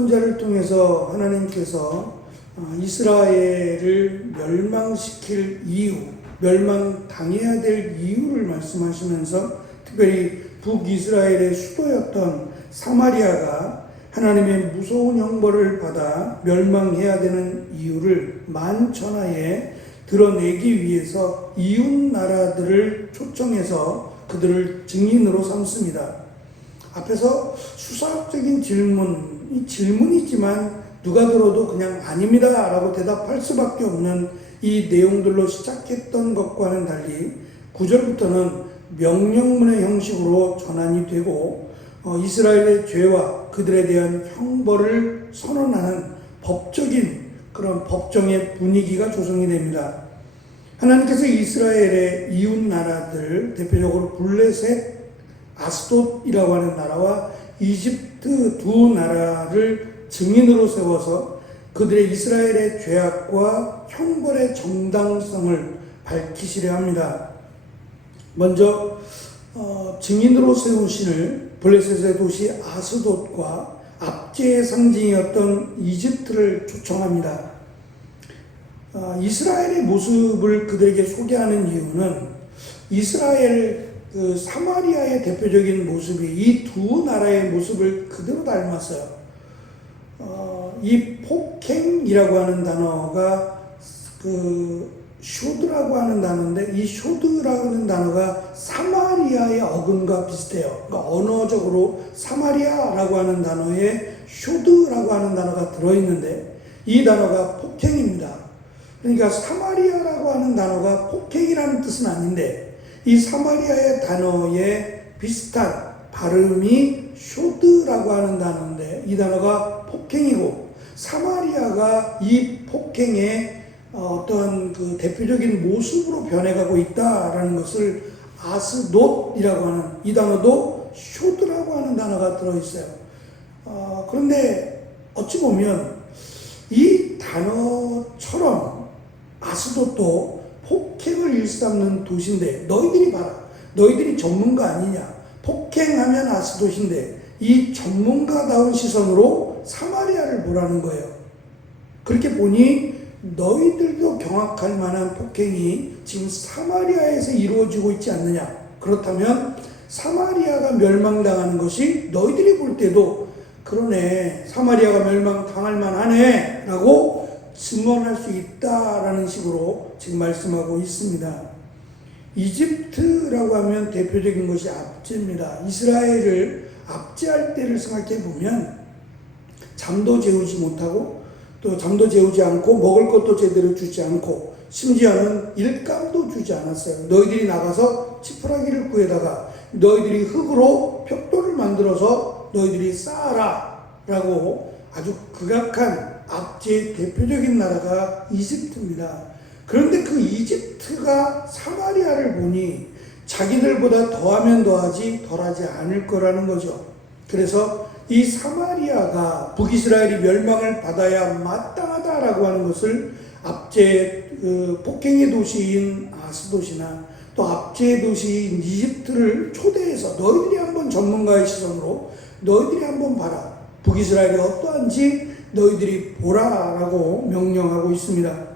선지자를 통해서 하나님께서 이스라엘을 멸망시킬 이유, 멸망당해야 될 이유를 말씀하시면서 특별히 북이스라엘의 수도였던 사마리아가 하나님의 무서운 형벌을 받아 멸망해야 되는 이유를 만천하에 드러내기 위해서 이웃 나라들을 초청해서 그들을 증인으로 삼습니다. 앞에서 수사학적인 질문이지만 누가 들어도 그냥 아닙니다 라고 대답할 수밖에 없는 이 내용들로 시작했던 것과는 달리 9절부터는 명령문의 형식으로 전환이 되고 이스라엘의 죄와 그들에 대한 형벌을 선언하는 법적인 그런 법정의 분위기가 조성이 됩니다. 하나님께서 이스라엘의 이웃 나라들, 대표적으로 블레셋, 아스돗이라고 하는 나라와 이집트 두 나라를 증인으로 세워서 그들의 이스라엘의 죄악과 형벌의 정당성을 밝히시려 합니다. 먼저 증인으로 세우신을 블레셋의 도시 아스돗과 압제의 상징이었던 이집트를 초청합니다. 이스라엘의 모습을 그들에게 소개하는 이유는 이스라엘 사마리아의 대표적인 모습이 이 두 나라의 모습을 그대로 닮았어요. 이 폭행이라고 하는 단어가 쇼드라고 하는 단어인데 이 쇼드라는 단어가 사마리아의 어근과 비슷해요. 그러니까 언어적으로 사마리아라고 하는 단어에 쇼드라고 하는 단어가 들어있는데 이 단어가 폭행입니다. 그러니까 사마리아라고 하는 단어가 폭행이라는 뜻은 아닌데 이 사마리아의 단어에 비슷한 발음이 쇼드라고 하는 단어인데 이 단어가 폭행이고 사마리아가 이 폭행의 어떤 그 대표적인 모습으로 변해가고 있다라는 것을 아스돗이라고 하는 이 단어도 쇼드라고 하는 단어가 들어있어요. 그런데 어찌 보면 이 단어처럼 아스돗도 폭행을 일삼는 도시인데 너희들이 봐라. 너희들이 전문가 아니냐. 폭행하면 아스돗인데 이 전문가다운 시선으로 사마리아를 보라는 거예요. 그렇게 보니 너희들도 경악할 만한 폭행이 지금 사마리아에서 이루어지고 있지 않느냐. 그렇다면 사마리아가 멸망당하는 것이 너희들이 볼 때도 그러네. 사마리아가 멸망당할 만하네 라고 증언할 수 있다라는 식으로 지금 말씀하고 있습니다. 이집트라고 하면 대표적인 것이 압제입니다. 이스라엘을 압제할 때를 생각해 보면 잠도 재우지 못하고 또 잠도 재우지 않고 먹을 것도 제대로 주지 않고 심지어는 일감도 주지 않았어요. 너희들이 나가서 지푸라기를 구해다가 너희들이 흙으로 벽돌을 만들어서 너희들이 쌓아라 라고 아주 극악한 압제의 대표적인 나라가 이집트입니다. 그런데 그 이집트가 사마리아를 보니 자기들보다 더하면 더하지 덜하지 않을 거라는 거죠. 그래서 이 사마리아가 북이스라엘이 멸망을 받아야 마땅하다라고 하는 것을 압제 폭행의 도시인 아스돗이나 또 압제의 도시인 이집트를 초대해서 너희들이 한번 전문가의 시선으로 너희들이 한번 봐라. 북이스라엘이 어떠한지 너희들이 보라라고 명령하고 있습니다.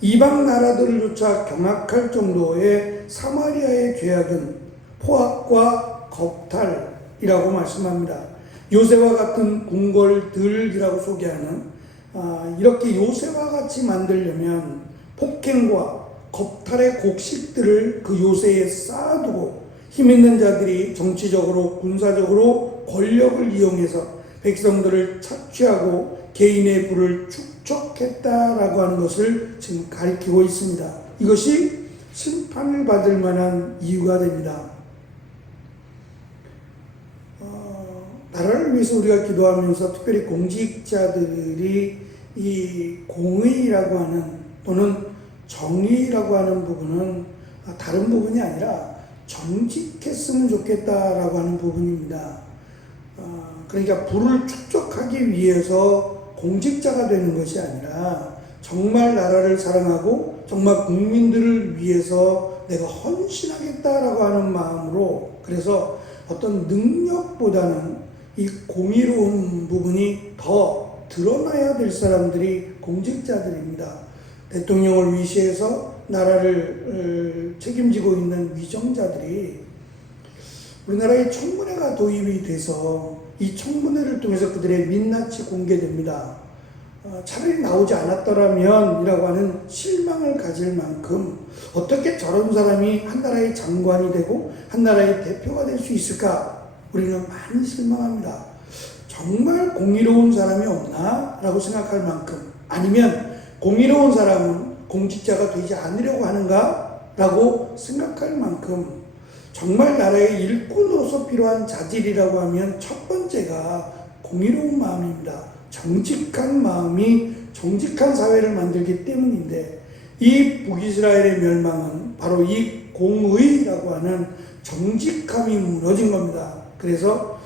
이방 나라들조차 경악할 정도의 사마리아의 죄악은 포악과 겁탈이라고 말씀합니다. 요새와 같은 궁궐들이라고 소개하는 이렇게 요새와 같이 만들려면 폭행과 겁탈의 곡식들을 그 요새에 쌓아두고 힘있는 자들이 정치적으로 군사적으로 권력을 이용해서 백성들을 착취하고 개인의 부를 축적했다라고 하는 것을 지금 가리키고 있습니다. 이것이 심판을 받을 만한 이유가 됩니다. 나라를 위해서 우리가 기도하면서 특별히 공직자들이 이 공의라고 하는 또는 정의라고 하는 부분은 다른 부분이 아니라 정직했으면 좋겠다라고 하는 부분입니다. 그러니까 부를 축적하기 위해서 공직자가 되는 것이 아니라 정말 나라를 사랑하고 정말 국민들을 위해서 내가 헌신하겠다라고 하는 마음으로 그래서 어떤 능력보다는 이 공의로운 부분이 더 드러나야 될 사람들이 공직자들입니다. 대통령을 위시해서 나라를 책임지고 있는 위정자들이 우리나라에 청문회가 도입이 돼서 이 청문회를 통해서 그들의 민낯이 공개됩니다. 차라리 나오지 않았더라면 이라고 하는 실망을 가질 만큼 어떻게 저런 사람이 한 나라의 장관이 되고 한 나라의 대표가 될 수 있을까? 우리는 많이 실망합니다. 정말 공의로운 사람이 없나? 라고 생각할 만큼, 아니면 공의로운 사람은 공직자가 되지 않으려고 하는가? 라고 생각할 만큼 정말 나라의 일꾼으로서 필요한 자질이라고 하면 첫 번째가 공의로운 마음입니다. 정직한 마음이 정직한 사회를 만들기 때문인데, 이 북이스라엘의 멸망은 바로 이 공의라고 하는 정직함이 무너진 겁니다. 그래서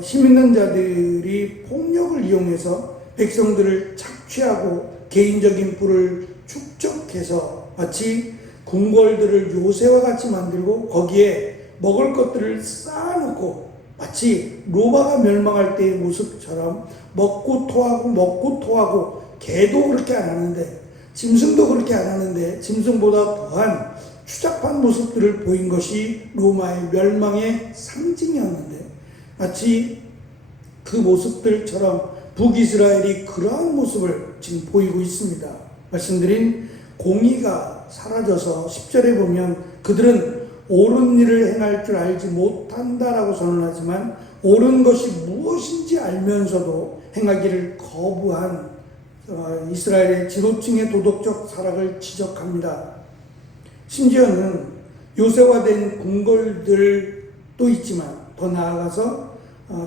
힘 있는 자들이 폭력을 이용해서 백성들을 착취하고 개인적인 부를 축적해서 마치 궁궐들을 요새와 같이 만들고 거기에 먹을 것들을 쌓아놓고 마치 로마가 멸망할 때의 모습처럼 먹고 토하고 개도 그렇게 안 하는데, 짐승도 그렇게 안 하는데 짐승보다 더한 추잡한 모습들을 보인 것이 로마의 멸망의 상징이었는데, 마치 그 모습들처럼 북이스라엘이 그러한 모습을 지금 보이고 있습니다. 말씀드린 공의가 사라져서 10절에 보면 그들은 옳은 일을 행할 줄 알지 못한다라고 선언하지만 옳은 것이 무엇인지 알면서도 행하기를 거부한 이스라엘의 지도층의 도덕적 사락을 지적합니다. 심지어는 요새화된 궁궐들도 있지만 더 나아가서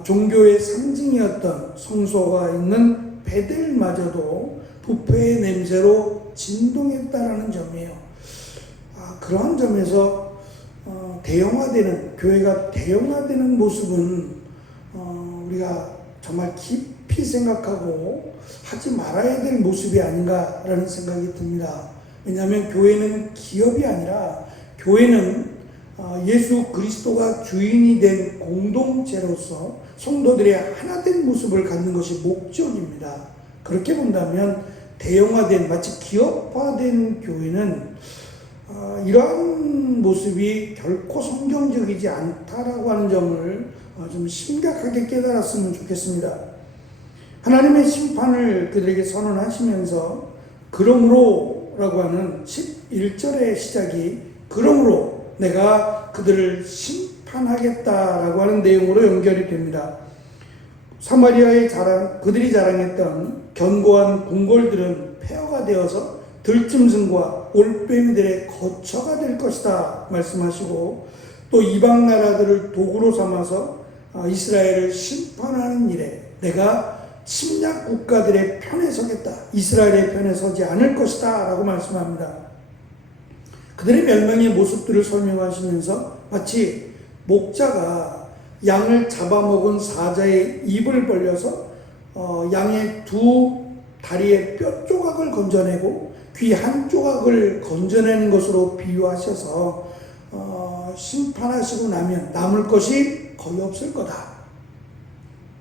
종교의 상징이었던 성소가 있는 베델마저도 부패의 냄새로 진동했다라는 점이에요. 그러한 점에서 교회가 대형화되는 모습은 우리가 정말 깊이 생각하고 하지 말아야 될 모습이 아닌가라는 생각이 듭니다. 왜냐하면 교회는 기업이 아니라 교회는 예수 그리스도가 주인이 된 공동체로서 성도들의 하나된 모습을 갖는 것이 목적입니다. 그렇게 본다면 대형화된, 마치 기업화된 교회는 이러한 모습이 결코 성경적이지 않다라고 하는 점을 좀 심각하게 깨달았으면 좋겠습니다. 하나님의 심판을 그들에게 선언하시면서 그러므로 라고 하는 11절의 시작이 그러므로 내가 그들을 심판하겠다라고 하는 내용으로 연결이 됩니다. 사마리아의 그들이 자랑했던 견고한 궁궐들은 폐허가 되어서 들짐승과 올빼미들의 거처가 될 것이다 말씀하시고, 또 이방 나라들을 도구로 삼아서 이스라엘을 심판하는 일에 내가 침략 국가들의 편에 서겠다, 이스라엘의 편에 서지 않을 것이다 라고 말씀합니다. 그들의 멸망의 모습들을 설명하시면서 마치 목자가 양을 잡아먹은 사자의 입을 벌려서 양의 두 다리의 뼈 조각을 건져내고 귀 한 조각을 건져내는 것으로 비유하셔서 심판하시고 나면 남을 것이 거의 없을 거다.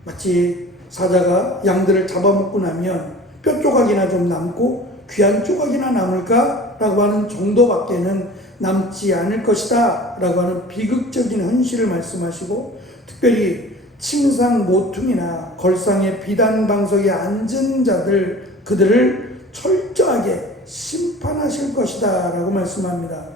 마치 사자가 양들을 잡아먹고 나면 뼈 조각이나 좀 남고 귀 한 조각이나 남을까라고 하는 정도밖에는 남지 않을 것이다 라고 하는 비극적인 현실을 말씀하시고, 특별히 침상 모퉁이나 걸상의 비단 방석에 앉은 자들, 그들을 철저하게 심판하실 것이다 라고 말씀합니다.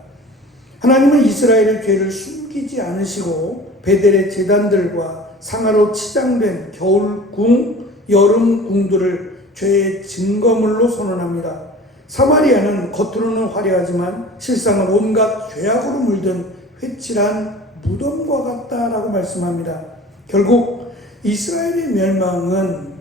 하나님은 이스라엘의 죄를 숨기지 않으시고 베델의 제단들과 상하로 치장된 겨울궁, 여름궁들을 죄의 증거물로 선언합니다. 사마리아는 겉으로는 화려하지만 실상은 온갖 죄악으로 물든 회칠한 무덤과 같다라고 말씀합니다. 결국 이스라엘의 멸망은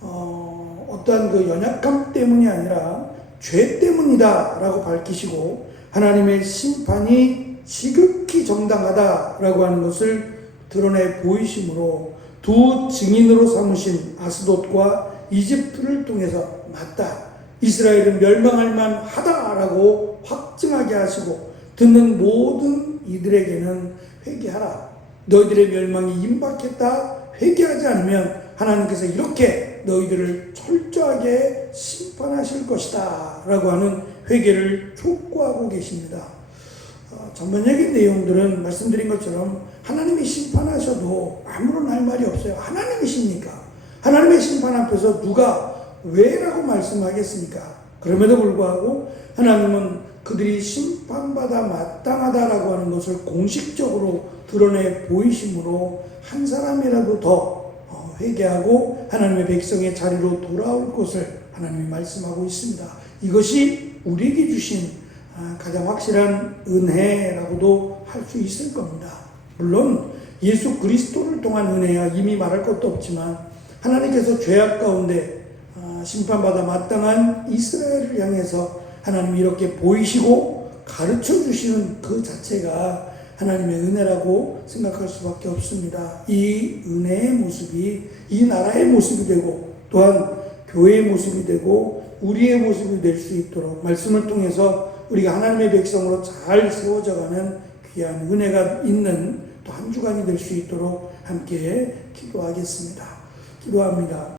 어떠한 그 연약함 때문이 아니라 죄 때문이다라고 밝히시고, 하나님의 심판이 지극히 정당하다라고 하는 것을 드러내 보이심으로 두 증인으로 삼으신 아스돗과 이집트를 통해서 맞다, 이스라엘은 멸망할 만하다라고 확증하게 하시고, 듣는 모든 이들에게는 회개하라, 너희들의 멸망이 임박했다, 회개하지 않으면 하나님께서 이렇게 너희들을 철저하게 심판하실 것이다 라고 하는 회개를 촉구하고 계십니다. 전반적인 내용들은 말씀드린 것처럼 하나님이 심판하셔도 아무런 할 말이 없어요. 하나님이십니까? 하나님의 심판 앞에서 누가 왜라고 말씀하겠습니까? 그럼에도 불구하고 하나님은 그들이 심판받아 마땅하다라고 하는 것을 공식적으로 드러내 보이심으로 한 사람이라도 더 회개하고 하나님의 백성의 자리로 돌아올 것을 하나님이 말씀하고 있습니다. 이것이 우리에게 주신 가장 확실한 은혜라고도 할 수 있을 겁니다. 물론 예수 그리스도를 통한 은혜야 이미 말할 것도 없지만 하나님께서 죄악 가운데 심판받아 마땅한 이스라엘을 향해서 하나님이 이렇게 보이시고 가르쳐 주시는 그 자체가 하나님의 은혜라고 생각할 수밖에 없습니다. 이 은혜의 모습이 이 나라의 모습이 되고 또한 교회의 모습이 되고 우리의 모습이 될 수 있도록 말씀을 통해서 우리가 하나님의 백성으로 잘 세워져가는 귀한 은혜가 있는 또 한 주간이 될 수 있도록 함께 기도하겠습니다. 기도합니다.